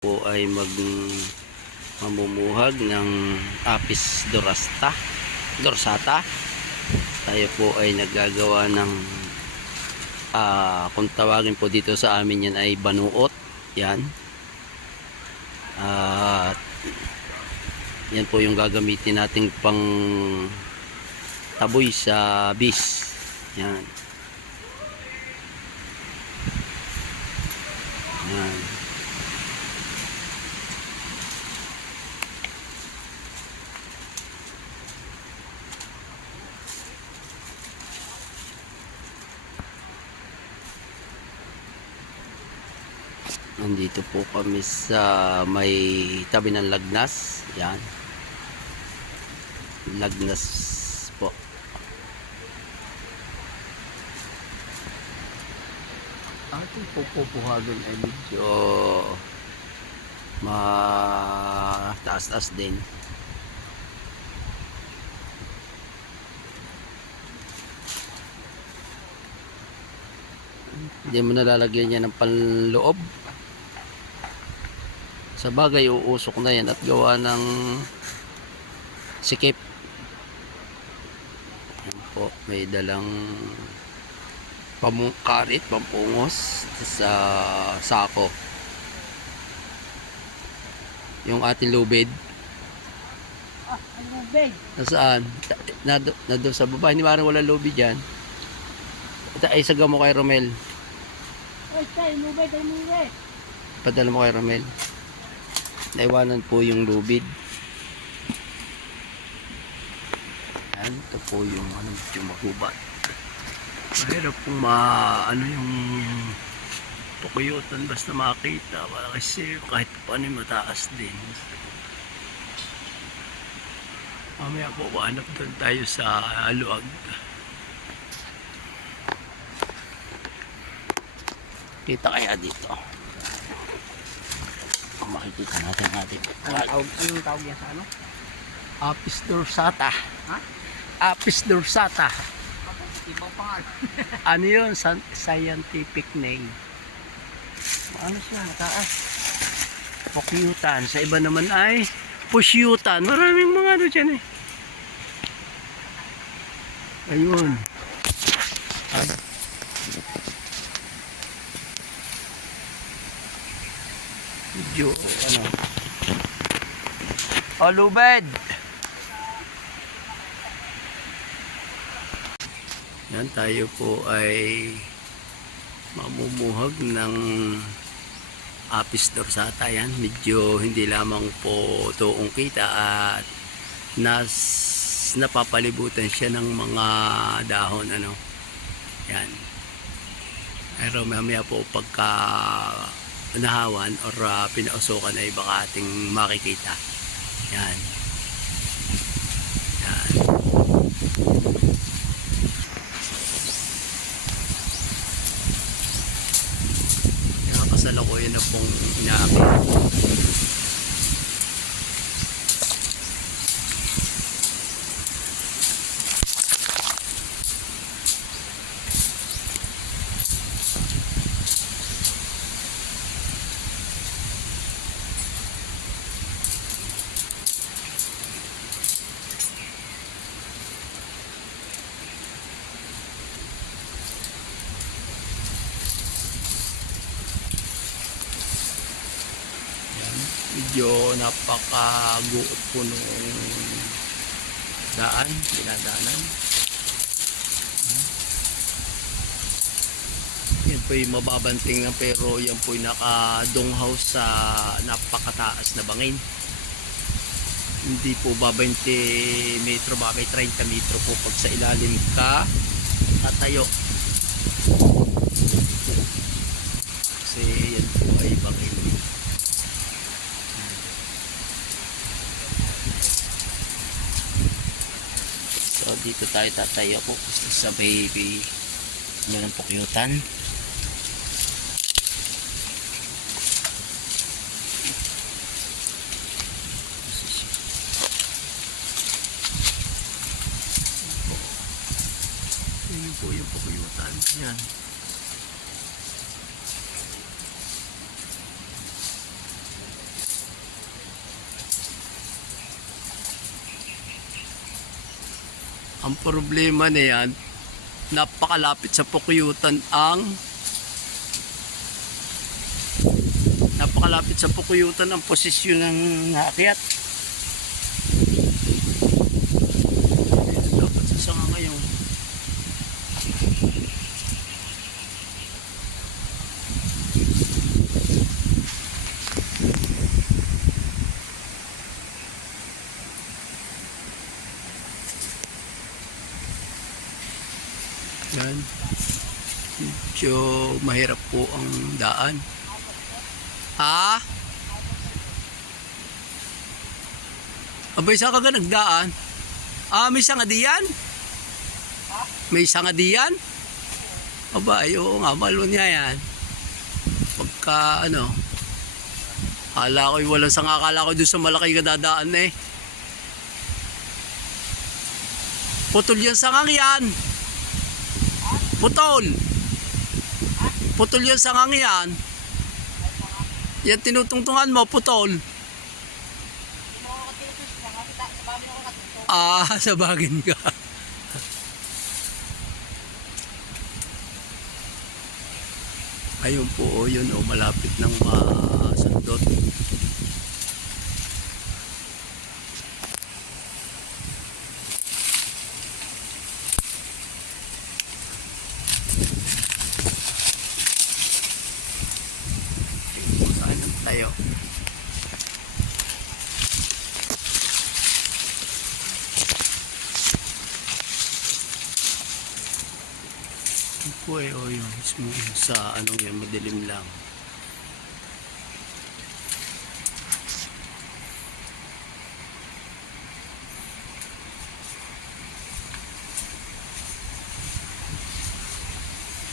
Po ay mamumuhag ng apis dorsata. Tayo po ay naggagawa ng kung tawagin po dito sa amin yan ay banuot. Yan. At yan po yung gagamitin nating pang taboy sa bis. Yan. Yan. Nandito po kami sa may tabi ng Lagnas. Yan. Lagnas po. Ating pupuhagan ay medyo mataas-taas din. Hindi mo nalalagyan yan ng panloob. Sa bagay uusok na yan at gawa ng sikip. Yan po, may dalang karit, pampungos sa sako. Yung ating lubid. Lubid? Nasaan? Nandun sa baba. Hindi parang wala lubid dyan. Ay, saga mo kay Romel. Ay, tayo, lubid ay lubid. Padala mo kay Romel. Naiwanan po yung lubid. Yan, ito po yung medyo magubat. Mahirap pong yung tukuyutan basta makita. Kasi kahit paano mataas din. Mamaya po hanap doon tayo sa luag. Kita kaya dito. Makikita natin ating Anong tawag yan sa ano? apis dorsata. Ha? Apis dorsata. Ibang pangalan. Ano yun? Scientific name. Ano siya? Mataas. Pukyutan. Sa iba naman ay pusyutan. Maraming mga ano dyan eh. Ayun. Medyo ano. O, lubed. Yan, tayo po ay mamumuhag ng apis dorsata. Yan, medyo hindi lamang po toong kita at napapalibutan siya ng mga dahon ano. Yan. Pero mamaya po pagka nahawan or pinausukan ay baka ating makikita. Yan. Yan. Kasalukuyan na pong inaakit. Medyo napakaguot po nung dinadaanan. Yan po yung mababanting na pero yan po yung nakadonghouse sa napakataas na bangin. Hindi po ba 20 metro, ba may 30 metro po pag sa ilalim ka tatayo. Kasi yan po ay bangin. So dito tayo tatayo po sa baby ng pukyutan. Yun po yung pukyutan. Yan. Ang problema na yan, napakalapit sa Pukuyutan ang posisyon ng naakyat. Dapat sa sanga ngayon. Yan. Medyo mahirap po ang daan. Ha? Abay, saan ka nagdaan? May sanga diyan? May sanga diyan? Aba, oo nga, malo niya yan. Pagka, akala ko walang sanga, akala ko doon sa malaki kadadaan na eh. Putol yan sangang yan. Putol. Putol yan sangang yan. Yan tinutungtungan mo, putol. Sa bagin ka. Ayun po, yun malapit ng sandot. Saan tayo? Po yun mismo sa yan, madilim lang.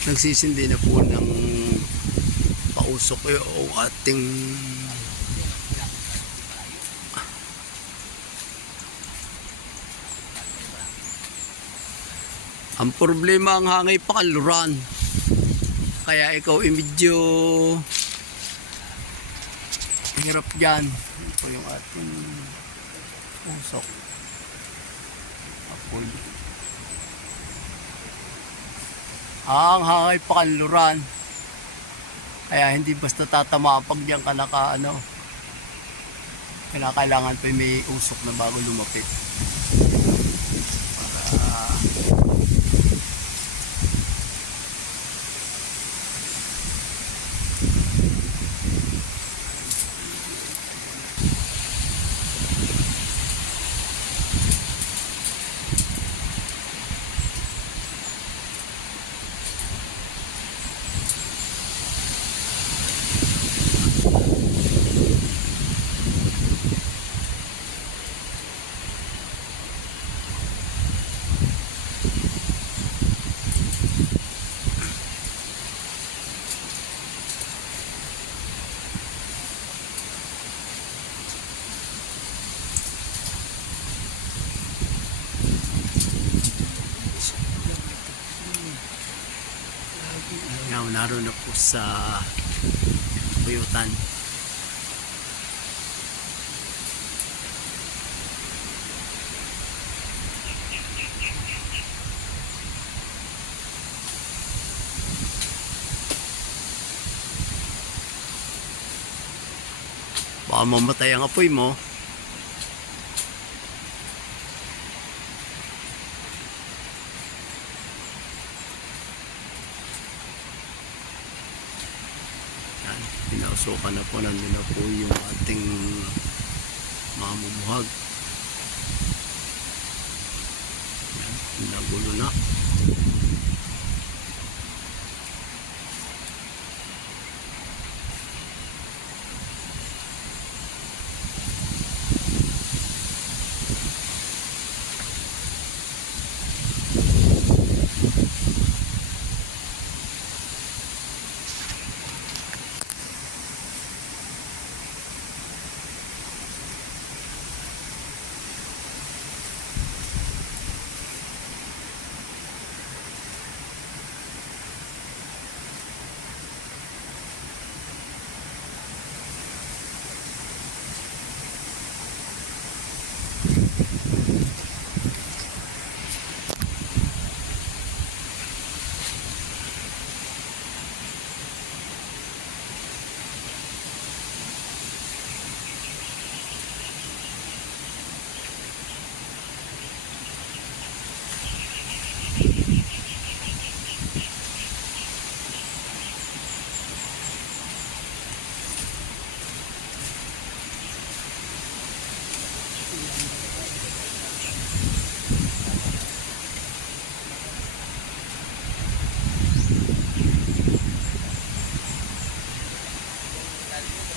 Nagsisindi na po ng pausok yung ating ang problema ang hangay pakaluran. Kaya ikaw medyo hirap dyan. Ito po yung ating usok. Apoy. Ang hangay pakaluran. Kaya hindi basta tatama pag diyan ka kailangan pa may usok na bago lumapit. Naroon na po sa Pukuyutan. Baka mamatay ang apoy mo. Pinausukan na po, nandun na po yung ating mamumuhag. Yan, nagulo na.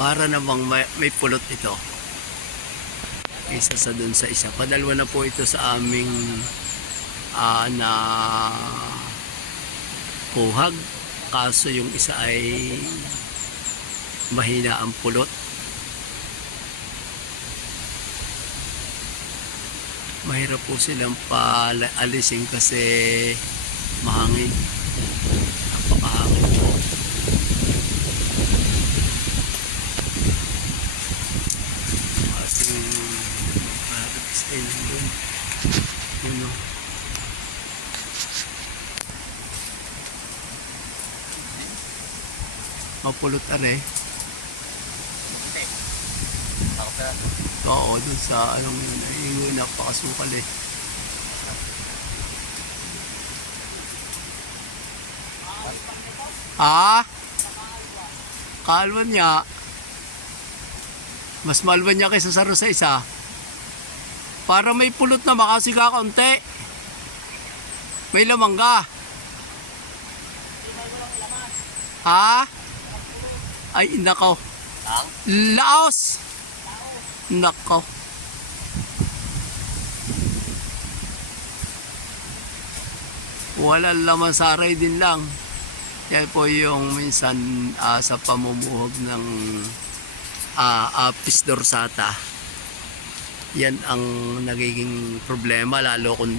Para namang may pulot ito. Isa sa dun sa isa. Padalwa na po ito sa aming na puhag. Kaso yung isa ay mahina ang pulot. Mahirap po silang paalisin kasi mahangin. Napakahangin po. Kasing maharapis ay nandun. Yun o. Mapulot are. Oo, dun sa anong yun, yung napakasukal eh. Ah? Kalwan niya. Mas malwan niya kaysa sa sa isa. Para may pulot na makasi ka kaunti. May lamang ka. Ha? Ay, nakaw. Laos! Nakaw. Wala laman, saray din lang. Yan po yung minsan sa pamumuhog ng Apis dorsata. Yan ang nagiging problema, lalo kung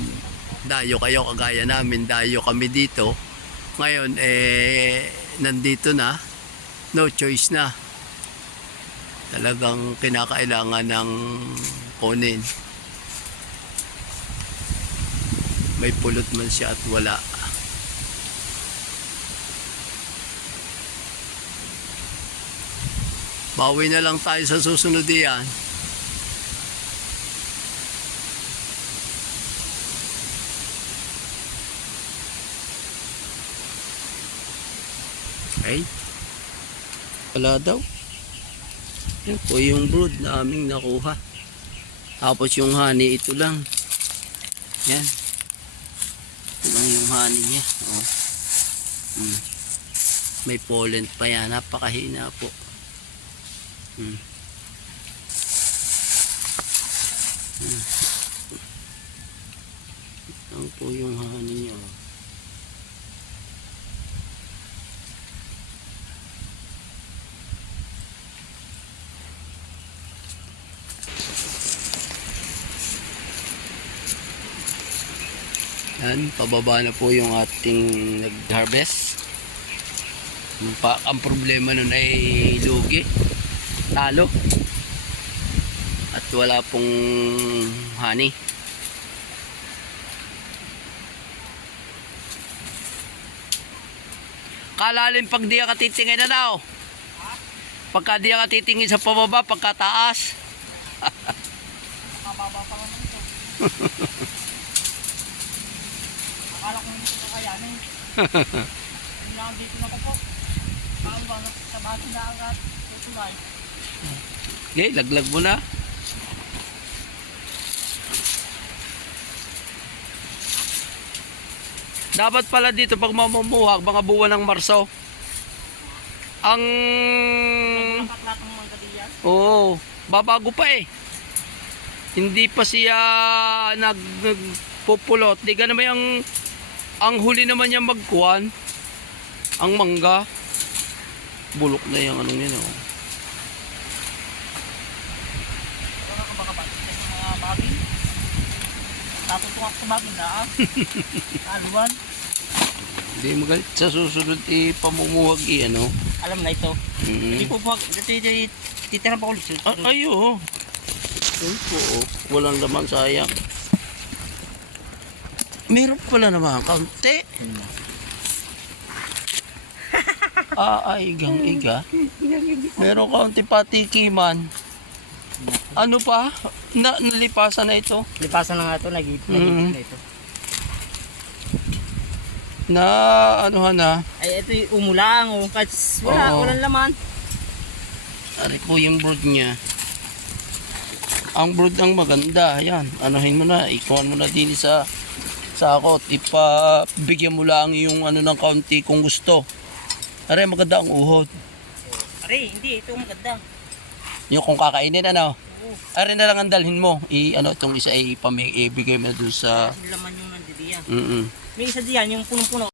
dayo kayo kagaya namin, dayo kami dito. Ngayon nandito na, no choice na. Talagang kinakailangan ng kunin. May pulot man siya at wala. Bawi na lang tayo sa susunod diyan. Okay. Wala daw. Yan po yung brood na aming nakuha. Tapos yung honey, ito lang. Yan. Ito lang yung honey niya. Oh. May pollen pa yan. Napakahina po. Yan po yung honey niya. Oh. Yan, pababa na po yung ating nag-harvest. Ang problema nun ay lugi, talo, at wala pong honey. Kalalim pag di ka titingin na daw. Pagka di ka titingin sa pababa, pagkataas. Mababa pa naman ito. Akala ko hindi ko kayanin. Hindi lang dito na po. Paano ba sa base na agad? Tutulay. Okay, laglag mo na. Dapat pala dito pag mamumuhag, mga buwan ng Marso. Ang... Nakatlatong mga kadiyan. Oo, babago pa eh. Hindi pa siya nagpupulot. Di ka naman ang huli naman niya magkuhan. Ang mangga. Bulok na yung anong yun. Oh. Wala ka baka batik sa mga babi. Tapos kung ako sumagin na kaluan. Hindi magalit. Sa susunod pamumuhag ano. Alam na ito. Hindi po pag titira pa ulit. Ayo. Ayun po. Oh. Walang laman, sayang. Meron pala naman kaunti. Igang-iga. Meron kaunti patikiman. Ano pa? Nalipasan na ito. Lipasan na nga ito. Nagipit na ito. Na anuhan na. Ay, ito yung umulang. Oh. Kahit walang laman. Ari po yung brood niya. Ang brood ang maganda. Ayan. Anuhin mo na. Ikuhan mo na din sa sakot. Ipabigyan mo lang yung ano ng kaunti kung gusto. Ari, maganda ang uhod. Ari, hindi. Ito maganda. Yung kung kakainin, ano? Oo. Ari na lang ang dalhin mo. Itong isa ay ibigay mo na dun sa... Laman yung nandidiyan. Mm. May isa diyan, yung punong-puno.